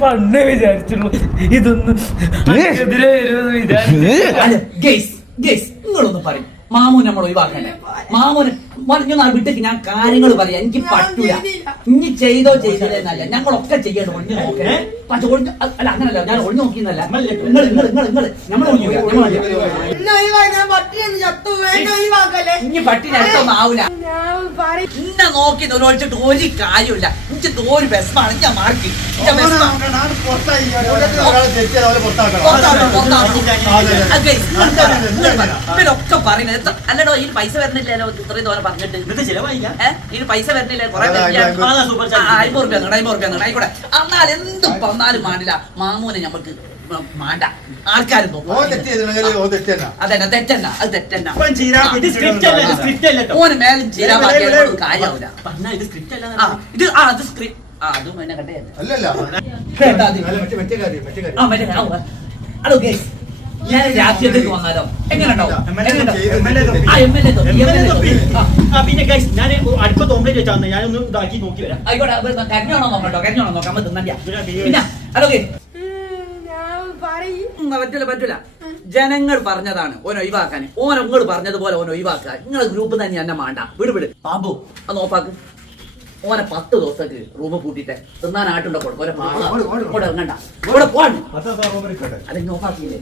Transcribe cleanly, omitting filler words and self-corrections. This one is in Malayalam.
പണ്ടേ വിചാരിച്ചുള്ളൂ ഇതൊന്നും എതിരെ വരുമെന്ന് വിചാരിച്ചു. നിങ്ങളൊന്ന് പറയും മാമു നമ്മൾ ഒഴിവാക്കണ്ടേ? മാമൂന് പറഞ്ഞു വിട്ടേക്ക് ഞാൻ കാര്യങ്ങൾ പറയാം. എനിക്ക് പറ്റൂല. ഇനി ചെയ്തോ ചെയ്തില്ലെന്നല്ല, ഞങ്ങളൊക്കെ ചെയ്യണം. ഒഴിഞ്ഞു നോക്കേ പക്ഷെ അല്ല അങ്ങനല്ല, ഞാൻ ഒഴിഞ്ഞു നോക്കിയെന്നല്ല. നമ്മൾ ഇനി പട്ടിന് അടുത്തൊന്നും ആവൂല. എന്നെ നോക്കി ഒഴിച്ചിട്ട് ഒരു കാര്യമില്ല. എനിക്ക് ഒരു ബെസ്മാണ് ഞാൻ മാർക്ക് ഇവരൊക്കെ പറയുന്നത്. അല്ലടോ ഈ പൈസ വരുന്നില്ലല്ലോ ഇത്രയും തോന്നെ പറഞ്ഞിട്ട് ഇതിന് പൈസ വരുന്നില്ല. കുറെ 50 റുപ്യ ആയിക്കോട്ടെ. എന്നാൽ എന്ത് പറഞ്ഞാലും മാണ്ടില്ല. മാമൂനെ ഞമ്മക്ക് മാണ്ട. ആൾക്കാരും അതന്നെ തെറ്റന്ന, അത് തെറ്റന്ന. ഓന് മേലും ചീരാ കാര്യമാവില്ല. ഇത് അത് സ്ക്രിപ്റ്റ് അതും എന്നെ കണ്ടേ. ഹലോ ഗേസ്, ഞാൻ രാഷ്ട്രീയത്തിലേക്ക് വന്നാലോ എങ്ങനെ പിന്നെ ഞാൻ അടുത്ത ഓംലേറ്റ് വെച്ചാൽ ഞാനൊന്ന് ഇതാക്കി നോക്കി വരാം. ആയിക്കോട്ടെ, കരിഞ്ഞോണോ നോക്കട്ടോ, കരിഞ്ഞോണോ നോക്കാൻ തിന്നണ്ട. പിന്നെ ഹലോ ഗേസ്, പറ്റൂല. ജനങ്ങൾ പറഞ്ഞതാണ് ഓൻ ഒഴിവാക്കാൻ. നിങ്ങൾ പറഞ്ഞതുപോലെ ഓൻ ഒഴിവാക്കുക. നിങ്ങളെ ഗ്രൂപ്പ് തന്നെ എന്നെ മാണ്ട. വിട് പാമ്പു അത് നോപ്പാക്ക്. ഓനെ 10 ദിവസത്തേക്ക് റൂം പൂട്ടിട്ടെ തിന്നാനായിട്ടുണ്ടോ? ഓനെ ഇറങ്ങണ്ട. ഇവിടെ പോവാണ്. അതെങ്ങനെ നോക്കാക്കിയില്ലേ?